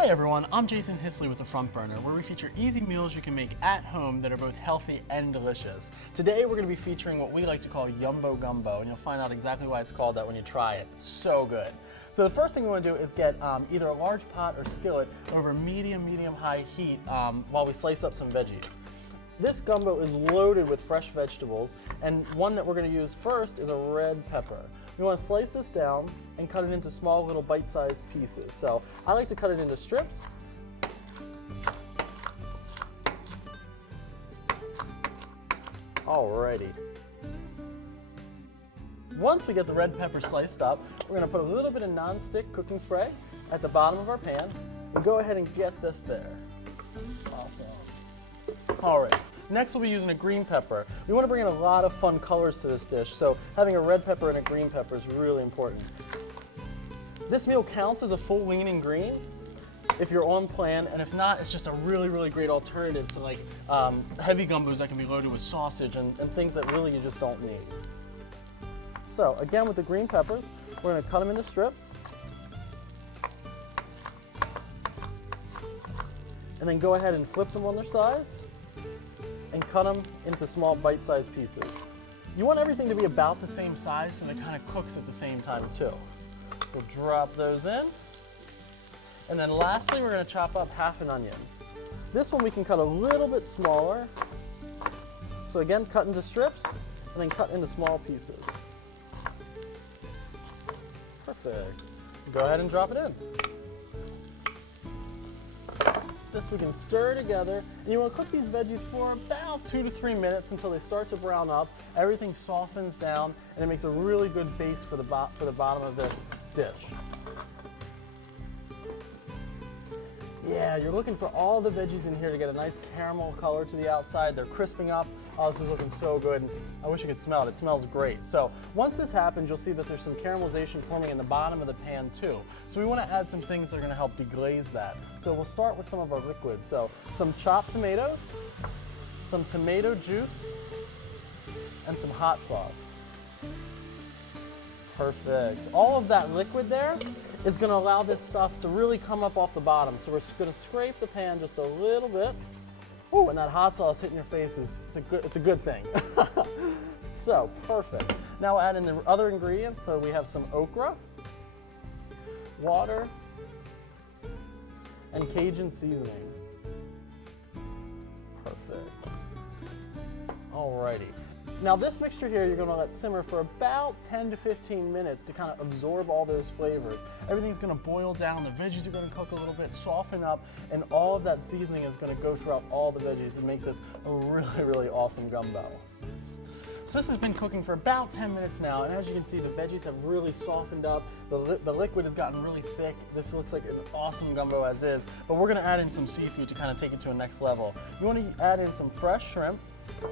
Hey everyone, I'm Jason Hisley with The Front Burner, where we feature easy meals you can make at home that are both healthy and delicious. Today we're going to be featuring what we like to call Yumbo Gumbo, and you'll find out exactly why it's called that when you try it. It's so good. So the first thing we want to do is get either a large pot or skillet over medium-high heat while we slice up some veggies. This gumbo is loaded with fresh vegetables, and one that we're going to use first is a red pepper. We want to slice this down and cut it into small little bite-sized pieces. So I like to cut it into strips. Alrighty. Once we get the red pepper sliced up, we're going to put a little bit of non-stick cooking spray at the bottom of our pan and go ahead and get this there. Awesome. Alright, next we'll be using a green pepper. We want to bring in a lot of fun colors to this dish, so having a red pepper and a green pepper is really important. This meal counts as a full lean and green if you're on plan, and if not, it's just a really great alternative to like heavy gumbos that can be loaded with sausage and things that really you just don't need. So again, with the green peppers, we're going to cut them into strips. And then go ahead and flip them on their sides and cut them into small bite-sized pieces. You want everything to be about the same size so it kind of cooks at the same time too. So drop those in. And then lastly, we're going to chop up half an onion. This one we can cut a little bit smaller. So again, cut into strips and then cut into small pieces. Perfect. Go ahead and drop it in. This we can stir together, and you want to cook these veggies for about 2 to 3 minutes until they start to brown up. Everything softens down, and it makes a really good base for the bottom of this dish. Yeah, you're looking for all the veggies in here to get a nice caramel color to the outside. They're crisping up. Oh, this is looking so good. I wish you could smell it. It smells great. So once this happens, you'll see that there's some caramelization forming in the bottom of the pan too. So we want to add some things that are going to help deglaze that. So we'll start with some of our liquids. So some chopped tomatoes, some tomato juice, and some hot sauce. Perfect. All of that liquid there is going to allow this stuff to really come up off the bottom. So we're going to scrape the pan just a little bit. Ooh, and that hot sauce hitting your face it's a good thing. So, perfect. Now we'll add in the other ingredients. So we have some okra, water, and Cajun seasoning. Perfect. Alrighty. Now this mixture here, you're going to let simmer for about 10 to 15 minutes to kind of absorb all those flavors. Everything's going to boil down, the veggies are going to cook a little bit, soften up, and all of that seasoning is going to go throughout all the veggies and make this a really awesome gumbo. So this has been cooking for about 10 minutes now, and as you can see, the veggies have really softened up. The liquid has gotten really thick. This looks like an awesome gumbo as is, but we're going to add in some seafood to kind of take it to a next level. You want to add in some fresh shrimp.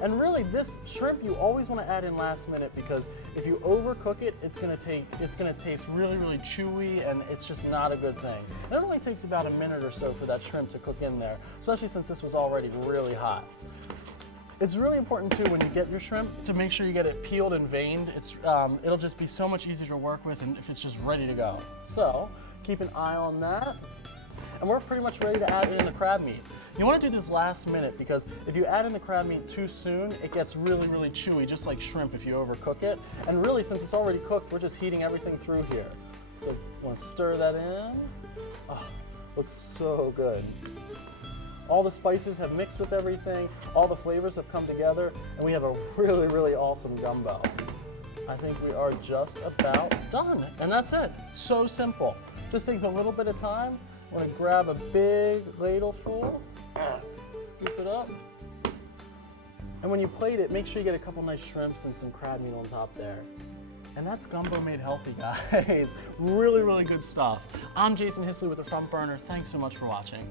And really, this shrimp you always want to add in last minute, because if you overcook it, it's going to taste really chewy, and it's just not a good thing. And it only takes about a minute or so for that shrimp to cook in there, especially since this was already really hot. It's really important too when you get your shrimp to make sure you get it peeled and veined. It'll just be so much easier to work with, and if it's just ready to go. So keep an eye on that. And we're pretty much ready to add in the crab meat. You want to do this last minute, because if you add in the crab meat too soon, it gets really chewy, just like shrimp if you overcook it. And really, since it's already cooked, we're just heating everything through here. So you want to stir that in. Oh, looks so good. All the spices have mixed with everything, all the flavors have come together, and we have a really awesome gumbo. I think we are just about done, and that's it. So simple. Just takes a little bit of time. I'm going to grab a big ladle full, scoop it up, and when you plate it, make sure you get a couple nice shrimps and some crab meat on top there. And that's gumbo made healthy, guys. Really good stuff. I'm Jason Hisley with The Front Burner. Thanks so much for watching.